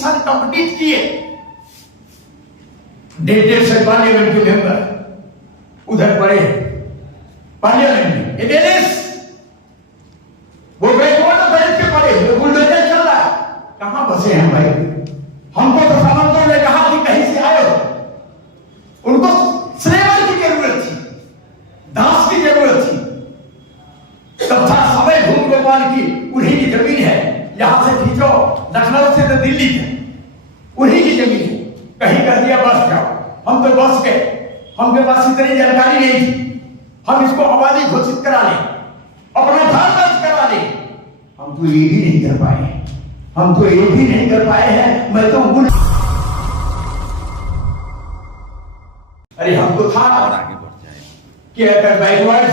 Competition compete किए, 150 parliament के member उधर पड़े पार्लियामेंट में, वो बैकवर्ड बेल्ट के पड़े, वो बुलडोजर चल रहा है। कहां बसे हैं भाई? हमको तो समझते ने कहा कि कहीं से आए हो। उनको स्लेवर की जरूरत थी, दास की जरूरत थी। तब था समय भूम गोपाल की, उन्हीं की जमीन है, यहां से खींचो, लखनऊ से तो दिल्ली तक उन्हीं की जमीन है। कहीं कह दिया बस जाओ, हम तो बस गए, हमके पास इतनी जानकारी नहीं थी, हम इसको आबादी घोषित करा लें, अपना घर दर्ज करा लें। हम तो ये भी नहीं कर पाए, हम तो ये भी नहीं कर पाए हैं। मैं तो अरे हमको था कि अगर बैकवर्ड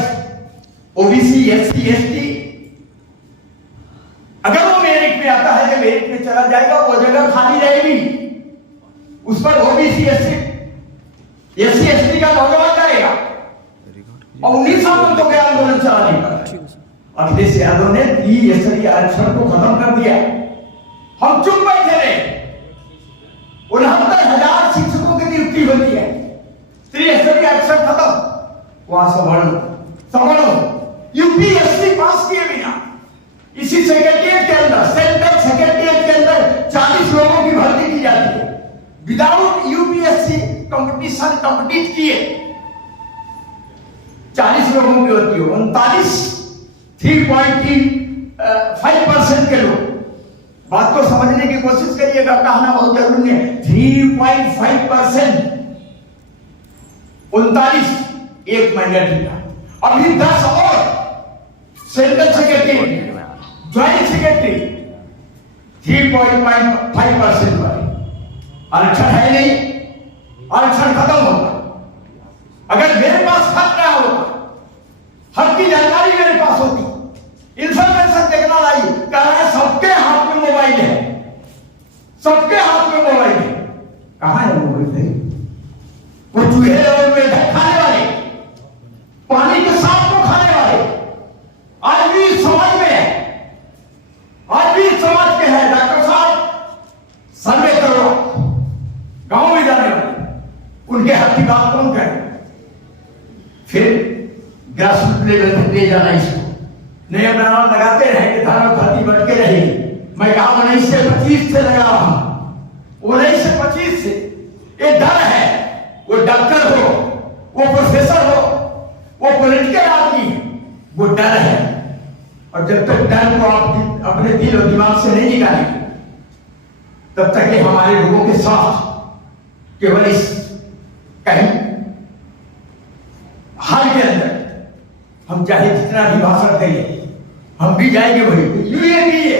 ओबीसी एससी एसटी अगर वो मेरिट में आता है, जब मेरिट में चला जाएगा वो जगह खाली रहेगी, उस पर ओबीसी एससी एसटी का नौजवान करेगा। और 19 सालों तो क्या आंदोलन चलाने का, अखिलेश यादव ने त्रिस्तरीय आरक्षण को खत्म कर दिया। हम चुप बैठे रहे, 69,000 शिक्षकों की नियुक्ति होती है, त्रिस्तरीय आरक्षण खत्म, वहां संभालो यूपीएससी पास किए बिना इसी सेक्रेटरिएट के अंदर, सेंट्रल सेक्रेटरिएट के अंदर 40 लोगों की भर्ती की जाती है। विदाउट यूपीएससी कंपटीशन कंपीट किए 40 लोगों की होती है, 3.5% के लोग। बात को समझने की कोशिश करिएगा, कहना बहुत जरूरी है। 3.5% 39 एक माइनॉरिटी का, अभी 10 और सेंट्रल सेक्रेटरी ज्वाइंट सेक्रेटरी 3.5% वाले। आरक्षण है नहीं, आरक्षण खत्म होगा। अगर मेरे पास हक ना होता, हक की जानकारी मेरे पास होती, इंफॉर्मेशन टेक्नोलॉजी कह रहा है सबके हाथ में मोबाइल है, सबके हाथ में मोबाइल है। कहां है मोबाइल? वो चूहे और मेढक खाने वाले, पानी के सांप को खाने वाले आज भी समाज में है, आज भी समाज के हैं। डॉक्टर साहब सर्वे करो, गांव में जाने वाले, उनके हक की बात कौन करे? फिर ग्रासरूट लेवल तक ले जाना इसको, नहीं अपना नाम लगाते रहे कि धारा धरती बढ़ के रहेगी। मैं कहा 19 से 25 से लगा रहा हूं, 19 से 25 से ये डर है। वो डॉक्टर हो, वो प्रोफेसर हो, वो पॉलिटिकल आदमी, वो डर है। और जब तक डर को आप अपने दिल और दिमाग से नहीं निकालेंगे, तब तक ये हमारे लोगों के साथ केवल इस कहीं हाल के अंदर हम चाहे जितना भी भाषण देंगे, हम भी जाएंगे वही। UAPA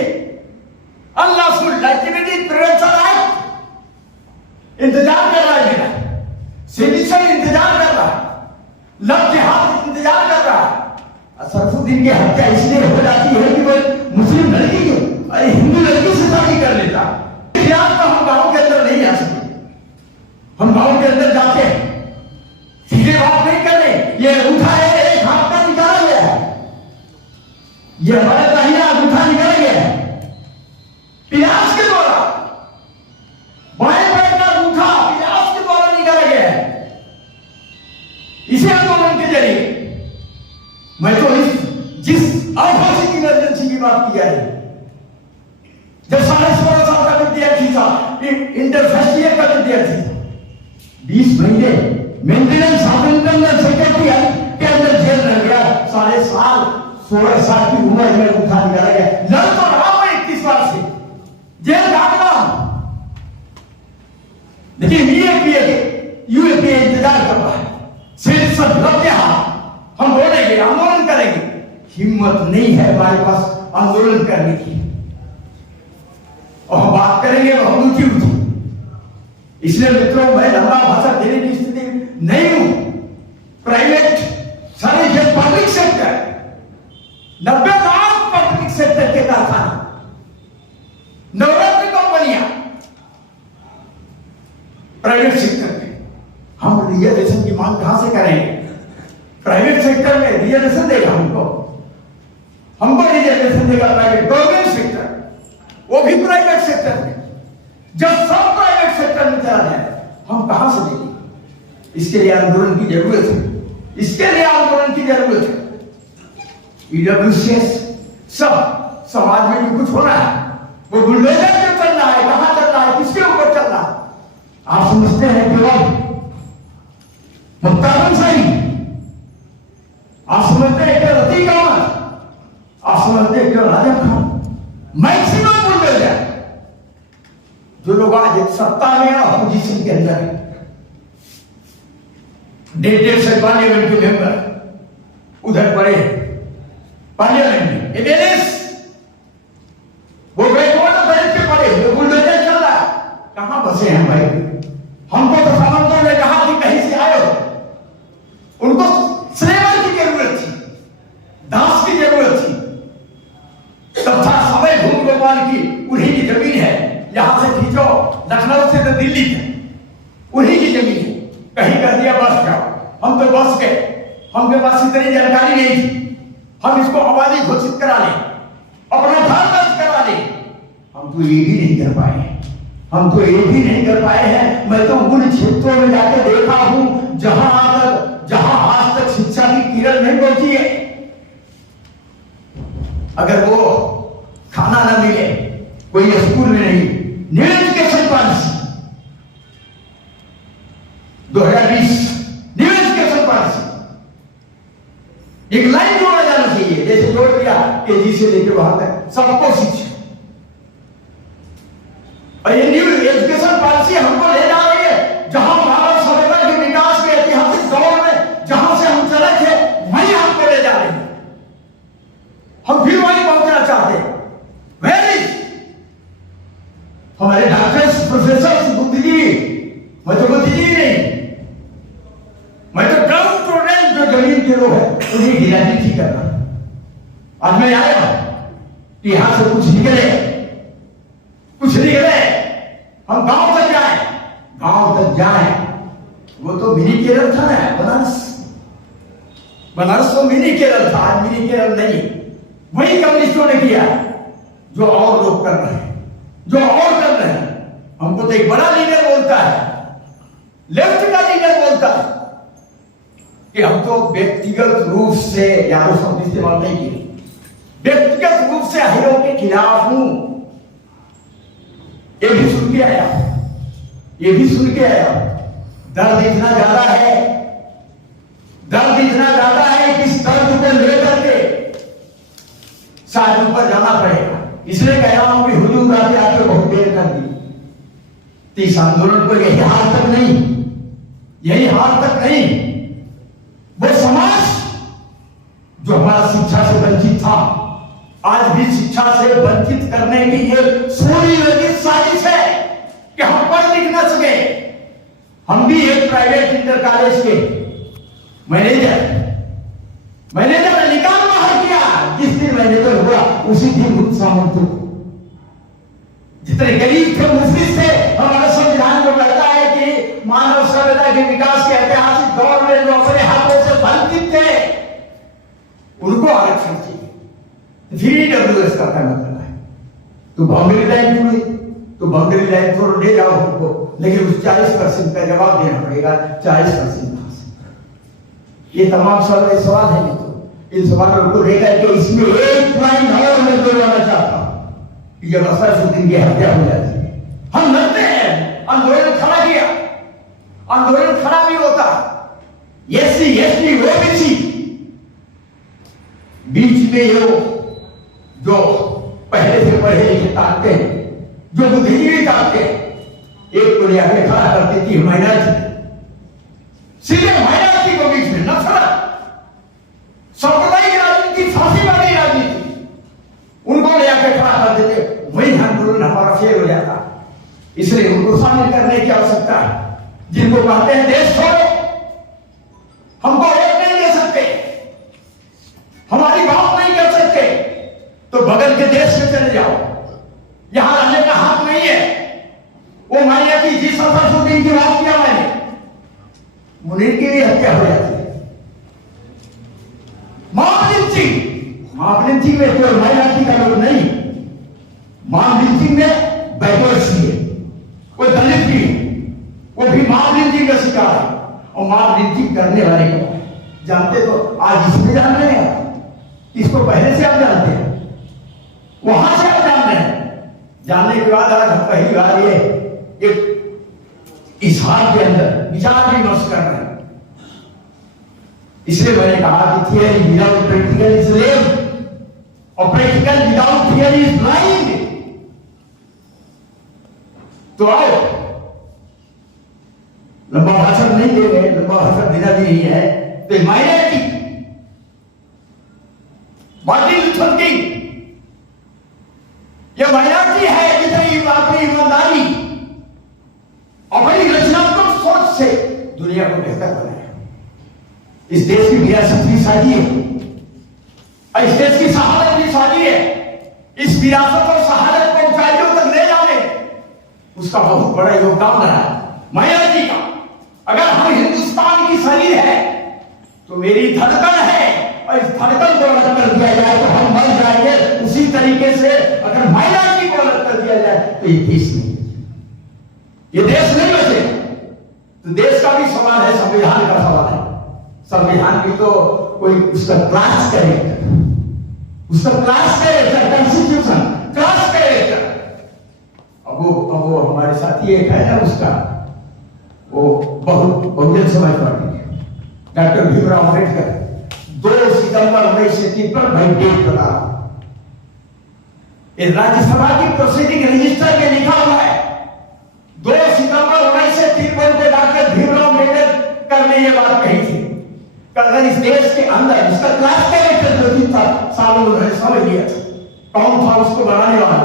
unlawful licensing prevention act इंतजार कर रहा है, मेरा सेडिशन इंतजार कर रहा है, लव जिहाद इंतजार कर रहा है। सरफुद्दीन की हत्या इसलिए हो जाती है कि वो मुस्लिम लड़की को अरे हिंदू लड़की से शादी कर लेता। इतिहास तो हम गांव के अंदर नहीं आ सकते, हम गांव के अंदर जाते हैं, सीधे बात नहीं कर रहे। ये अंगूठा है, एक हाथ का निकाला गया है, ये हमारा दाहिना अंगूठा निकाला गया है पियास के द्वारा, बाएं पैर का अंगूठा पियास के द्वारा निकाला गया है इसी आंदोलन के जरिए। मैं तो जिस आभासी इमरजेंसी की बात की जा रही, जब 16.5 साल का विद्यार्थी था, इंटर फर्स्ट ईयर का विद्यार्थी था, 20 महीने मेंटेनेंस सेक्रेटरी के अंदर जेल रह गया, 16.5 साल 16 साल की उम्र में उठा निकाला गया। लड़ तो रहा हूं 21 बार से, जेल काट रहा हूं, लेकिन यूएपीए इंतजार कर रहा है। सिर्फ सब लग गया, हम बोलेंगे, आंदोलन करेंगे, हिम्मत नहीं है हमारे पास आंदोलन करने की, और हम बात करेंगे तो हम ऊंची ऊंची। इसलिए मित्रों, मैं लंबा भाषण देने की स्थिति नहीं हूं। प्राइवेट सारे जो public sector, 90 lakh public sector के कारखाने, नवरत्न कंपनियां प्राइवेट सेक्टर में, हम रिजर्वेशन की मांग कहां से करेंगे? प्राइवेट सेक्टर में रिजर्वेशन देगा हमको रिजर्वेशन देगा प्राइवेट, गवर्नमेंट सेक्टर, वो भी प्राइवेट सेक्टर में जब सब प्राइवेट सेक्टर में चला जाए हम कहां से देंगे? इसके लिए आंदोलन की जरूरत है, इसके लिए आंदोलन की जरूरत है। ईडब्ल्यूसीएस सब समाज में भी कुछ हो रहा है, वो बुलडोजर पे चल रहा है, कहां चल रहा है, किसके ऊपर चल रहा है? आप समझते हैं केवल मुक्ताबन सही, आप समझते हैं कि रतीक अहमद, आप समझते हैं कि राजब खान, मैक्सिमम बुलडोजर जो लोग आज सत्ता में और अपोजिशन के अंदर है, 1.5 से पार्लियामेंट के मेंबर उधर पड़े पार्लियामेंट में, एमएलएस वो बैकवर्ड बेल्ट पे पड़े, वो बुलडोजर चल रहा है, कहां बसे हैं भाई? हमको तो सामंतों ने कहा कि कहीं से आए हो, उनको स्लेवर की जरूरत थी, दास की जरूरत थी, तब था समय भूम गोपाल की उन्हीं की जमीन है, यहां से खींचो लखनऊ से तो दिल्ली तक उन्हीं की जमीन है, कहीं कह दिया बस जाओ, हम तो बस गए, हमके पास इतनी जानकारी नहीं थी, हम इसको आबादी घोषित करा लें, अपना घर दर्ज करा लें, हम तो ये भी नहीं कर पाए, हम तो ये भी नहीं कर पाए हैं। मैं तो उन क्षेत्रों में जाके देखा हूं जहां आज तक शिक्षा की किरण नहीं पहुंची है। अगर वो खाना न मिले, कोई स्कूल में नहीं, new education policy 2020 new education policy एक लाइन जोड़ा जाना चाहिए, जैसे जोड़ दिया केजी से लेकर वहां तक सबको शिक्षा, और ये न्यू एजुकेशन पॉलिसी हमको ले जा रही है जहां भारत सभ्यता के विकास के ऐतिहासिक दौर में जहां से हम चले थे वहीं हमको ले जा रही है, हम फिर वहीं पहुंचना चाहते हैं। वेरी हमारे डॉक्टर्स प्रोफेसर बुद्धिजीवी, मैं तो बुद्धिजीवी नहीं, मैं तो ग्राउंड स्टूडेंट जो जमीन के लोग हैं उन्हें गिराजी कर रहा। आज मैं आया कि यहां से कुछ निकले, हम गांव तक जाए, गांव तक जाए, वो तो मिनी केरल था ना, बनारस तो मिनी केरल था, आज मिनी केरल नहीं। वही कम्युनिस्टों ने किया जो और लोग कर रहे हैं, जो और कर रहे हैं। हमको तो एक बड़ा लीडर बोलता है, लेफ्ट का लीडर बोलता है कि हम तो व्यक्तिगत रूप से, यारों शब्द इस्तेमाल नहीं किए, व्यक्तिगत रूप से अहिरों के खिलाफ हूं। ये भी सुन के आया, ये भी सुन के आया। दर्द इतना ज्यादा है, दर्द इतना ज्यादा है कि इस दर्द को लेकर के शायद ऊपर जाना पड़ेगा। इसलिए कह रहा हूं कि हुजूर आके आपको बहुत देर कर दी। इस आंदोलन को यही हाल तक नहीं, यही हाल तक नहीं। वो समाज जो हमारा शिक्षा से वंचित था, आज भी शिक्षा से वंचित करने की एक सुनियोजित साजिश है कि हम पढ़ लिख न सके। हम भी एक प्राइवेट इंटर कॉलेज के मैनेजर ने निकाल बाहर किया। जिस दिन मैनेजर हुआ उसी दिन उत्साह जितने गरीब थे, मुफ्लिस थे, हमारा संविधान जो कहता है कि मानव सभ्यता के विकास के ऐतिहासिक दौर में जो अपने हाथों से वंचित थे उनको आरक्षण चाहिए। VWS का क्या मतलब है? तो बाउंड्री लाइन पूरी, तो बाउंड्री लाइन थोड़ा ले जाओ हमको, लेकिन उस 40% का जवाब देना पड़ेगा। 40% कहां से? ये तमाम सवाल है। तो इन सवालों को लेकर के इसमें एक पॉइंट और मैं जोड़ना चाहता हूं। जब असरुद्दीन की हत्या हो जाती है, हम लड़ते हैं, आंदोलन खड़ा किया, आंदोलन खड़ा भी होता। SC ST OBC बीच में ये जो पहले से पढ़े लिखे ताकते हैं, जो बुद्धिजीवी ताकते हैं, एक को लेकर खड़ा करती थी माइनॉरिटी, सीधे माइनॉरिटी को बीच में नफरत, सांप्रदायिक राजनीति, फांसीवादी राजनीति, उनको लेकर खड़ा कर देते। वही आंदोलन हमारा फेल हो जाता। इसलिए उनको शामिल करने की आवश्यकता है। जिनको कहते हैं देश छोड़ो, हमको वोट नहीं दे सकते, हमारी बात नहीं कर सकते, तो बगल के देश में चले जाओ, यहां रहने का हक नहीं है। वो मानिए कि जिस असरुद्दीन की बात किया मैंने, मुनीर की भी हत्या हो जाती है। मामलिंचिंग में कोई माइनॉरिटी का लोग नहीं, मामलिंचिंग में बैकवर्ड्स ही है। जानते तो आज इसमें जान रहे हैं, इसको पहले से आप जानते हैं, वहां से आप जान रहे हैं। जानने के बाद आज हम पहली बार ये एक इस हाल के अंदर विचार विमर्श कर रहे हैं। इसलिए मैंने कहा कि थियरी विदाउट प्रैक्टिकल इज लेम और practical without theory is blind. तो आओ, लंबा भाषण नहीं दे रहे, लंबा भाषण देना भी नहीं है। तो माइनॉरिटी मार्टिन लूथर किंग यह माइनॉरिटी है जितनी अपनी ईमानदारी अपनी रचनात्मक सोच से दुनिया को बेहतर बनाया। इस देश की विरासत भी साझी है और इस देश की शहादत भी साझी है। इस विरासत और शहादत को ऊंचाइयों तक ले जाने उसका बहुत बड़ा योगदान रहा है मायावती का। अगर हम हिंदुस्तान की शरीर है तो मेरी धड़कन है और इस धड़कन को अलग कर दिया जाए तो हम मर जाएंगे। उसी तरीके से अगर मायावती को अलग कर दिया जाए तो ये देश नहीं, ये देश नहीं बचे। तो देश का भी सवाल है, संविधान का सवाल है। संविधान की तो कोई उसका क्लास कैरेक्टर, उसका class character, constitution class character. अब वो हमारे साथी एक है ना, उसका वो बहुजन समाज पार्टी डॉक्टर भीमराव अम्बेडकर 2 सितंबर 1930 पर भाई डेट बता रहा। राज्यसभा की प्रोसीडिंग रजिस्टर में लिखा हुआ है 2 सितंबर 1953 को डॉक्टर भीमराव अम्बेडकर ने यह बात कही थी। अगर इस देश के अंदर इसका क्लास कैरेक्टर जो था सालों उन्होंने समझ लिया था। कौन था उसको बनाने वाला?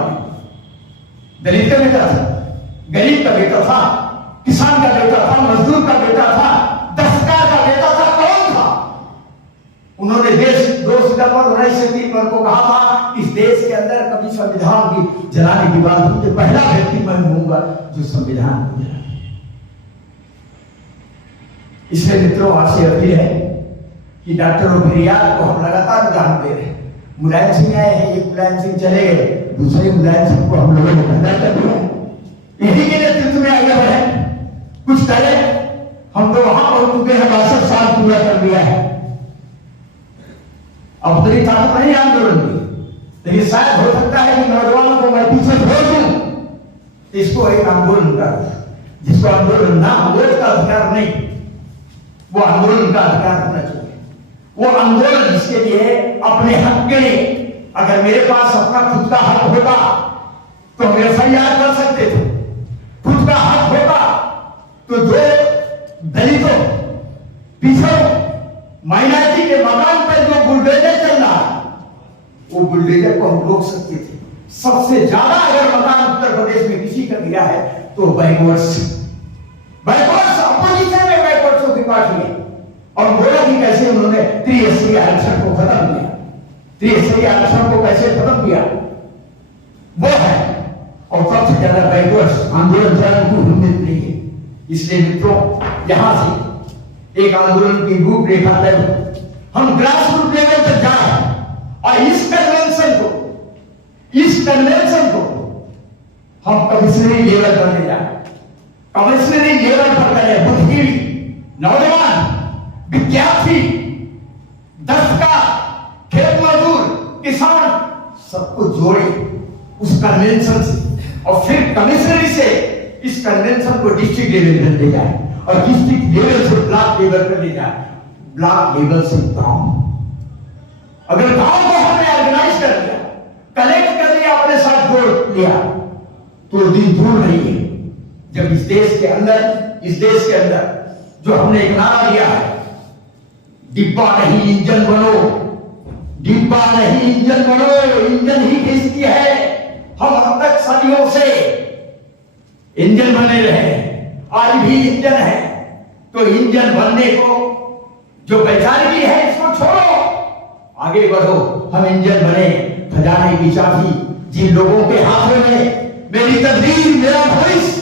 दलित का बेटा था, गरीब का बेटा था, किसान का बेटा था, मजदूर का बेटा था, दस्तकार का बेटा था। कौन था? उन्होंने देश 2 सितंबर 1953 को कहा था इस देश के अंदर कभी संविधान की जलाने की बात हुई तो पहला व्यक्ति मैं होऊंगा जो संविधान को जलाए। इसलिए मित्रों आपसे अपील है कि डॉक्टर ओबेरियाल को हम लगातार उदाहरण दे रहे हैं। मुलायम सिंह आए हैं, एक मुलायम सिंह चले गए, दूसरे मुलायम सिंह को हम लोगों ने पैदा कर दिया। यही के नेतृत्व में आगे बढ़े, कुछ करें। हम तो वहां पहुंच चुके हैं, 62 साल पूरा कर दिया है। अब तो ये ताकत नहीं आंदोलन की, लेकिन शायद हो सकता है कि नौजवानों को मैं पीछे छोड़ दूं। इसको एक आंदोलन का, जिसको आंदोलन ना वोट का अधिकार नहीं, वो आंदोलन का अधिकार होना चाहिए। वो आंदोलन जिसके लिए अपने हक के लिए, अगर मेरे पास अपना खुद का हक होता तो हम एफआईआर कर सकते थे। खुद का हक होता तो जो दलितों, पिछड़ों, माइनॉरिटी के मकान पर जो बुलडोजर चल रहा है वो बुलडोजर को हम रोक सकते थे। सबसे ज्यादा अगर मकान उत्तर प्रदेश में किसी का गिरा है तो बैकवर्ड्स अपोजिशन में बैकवर्ड्सों की पार्टी है। और बोला कि कैसे उन्होंने त्रिस्तरीय आरक्षण को खत्म किया, त्रिस्तरीय आरक्षण को कैसे खत्म किया वो है। और सबसे ज्यादा बैकवर्ड्स आंदोलन चलाने की हिम्मत नहीं है। इसलिए मित्रों यहां से एक आंदोलन की रूपरेखा तय हो, हम ग्रास रूट लेवल तक जाए और इस कन्वेंशन को हम कमिश्नरी लेवल पर ले जाए। कमिश्नरी लेवल पर करें, बुद्धिजीवी, नौजवान, विद्यार्थी, दस्तकार, खेत मजदूर, किसान, सबको जोड़े उस कन्वेंशन से और फिर कमिश्नरी से इस कन्वेंशन को डिस्ट्रिक्ट लेवल पर ले जाए और डिस्ट्रिक्ट लेवल से ब्लॉक लेवल पर ले जाए, ब्लॉक लेवल से गांव। अगर गांव को हमने ऑर्गेनाइज कर दिया, कलेक्ट कर लिया, अपने साथ जोड़ लिया तो दिन दूर नहीं है जब इस देश के अंदर जो हमने एक नारा दिया है, डिब्बा नहीं इंजन बनो, डिब्बा नहीं इंजन बनो, इंजन ही खींचती है। हम अब तक सदियों से इंजन बने रहे, आज भी इंजन है। तो इंजन बनने को जो वैचारिकी है इसको छोड़ो, आगे बढ़ो। हम इंजन बने, खजाने की चाबी जिन लोगों के हाथों में, मेरी तकदीर, मेरा भविष्य,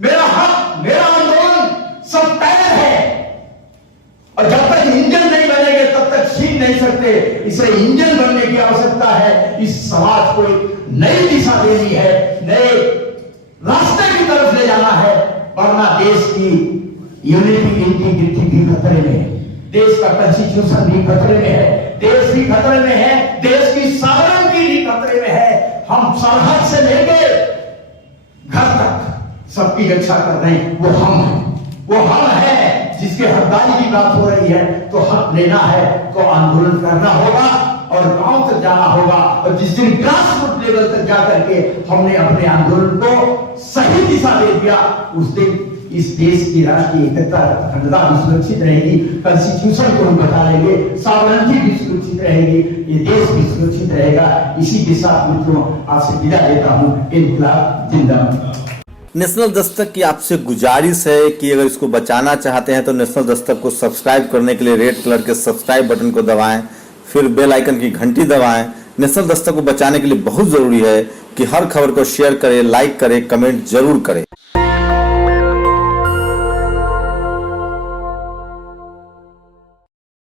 मेरा हक, मेरा आंदोलन सब तय है। और जब तक इंजन नहीं बनेंगे तब तक छीन नहीं सकते। इसलिए इंजन बनने की आवश्यकता है। इस समाज को एक नई दिशा देनी है, नए रास्ते की तरफ ले जाना है, वरना देश की यूनिटी, इंटीग्रिटी भी खतरे में है। देश का कॉन्स्टिट्यूशन भी खतरे में है, देश भी खतरे में है, देश की सावरनिटी भी खतरे में है। हम सरहद से लेके घर तक सबकी रक्षा कर रहे हैं, वो हम हैं, वो हम हैं। जिसके हकदारी की बात हो रही है तो हक लेना है तो आंदोलन करना होगा और गांव तक जाना होगा। और जिस दिन ग्रास रूट लेवल तक जाकर के हमने अपने आंदोलन को सही दिशा दे दिया, उस दिन इस देश की राष्ट्रीय एकता अखंडता भी सुरक्षित रहेगी, कॉन्स्टिट्यूशन को हम बचा लेंगे, सावरनिटी भी सुरक्षित रहेगी, ये देश भी सुरक्षित रहेगा। इसी के साथ मित्रों आपसे विदा लेता हूँ। इनकलाब जिंदाबाद। नेशनल दस्तक की आपसे गुजारिश है कि अगर इसको बचाना चाहते हैं तो नेशनल दस्तक को सब्सक्राइब करने के लिए रेड कलर के सब्सक्राइब बटन को दबाएं, फिर बेल आइकन की घंटी दबाएं। नेशनल दस्तक को बचाने के लिए बहुत जरूरी है कि हर खबर को शेयर करें, लाइक करें, कमेंट जरूर करें।